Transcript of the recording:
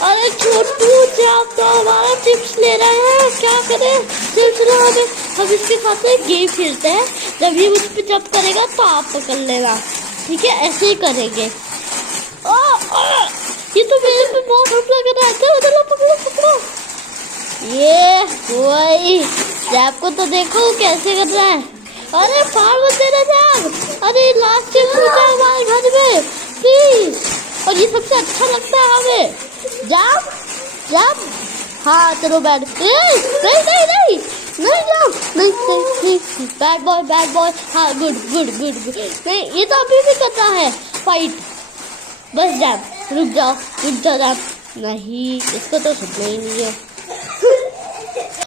अरे छोटू आप तो हमारा टिप्स ले रहे हैं, क्या करें? चलो हमें हम इसके साथ एक गेम खेलते हैं। जब ये मुझ पे जंप करेगा तो आप पकड़ लेना, ठीक है? ऐसे ही करेंगे। ये तो मेरे पे बहुत हट लग रहा है। चलो चलो पकड़ो पकड़ो। ये वही जैब को तो देखो कैसे कर रहा है। अरे फाड़ मत देना जैब। अरे लास्ट टाइम पूछा हमारे घर में प्लीज। और ये सबसे अच्छा लगता है हमें। जैब जैब। हाँ चलो बैठ। नहीं नहीं नहीं नहीं नहीं जाओ। नहीं नहीं नहीं बैड बॉय। हाँ गुड गुड गुड गुड। नहीं ये तो अभी भी करता है फाइट। बस जैब रुक जाओ जैब। नहीं इसको तो सुनना ही नहीं है।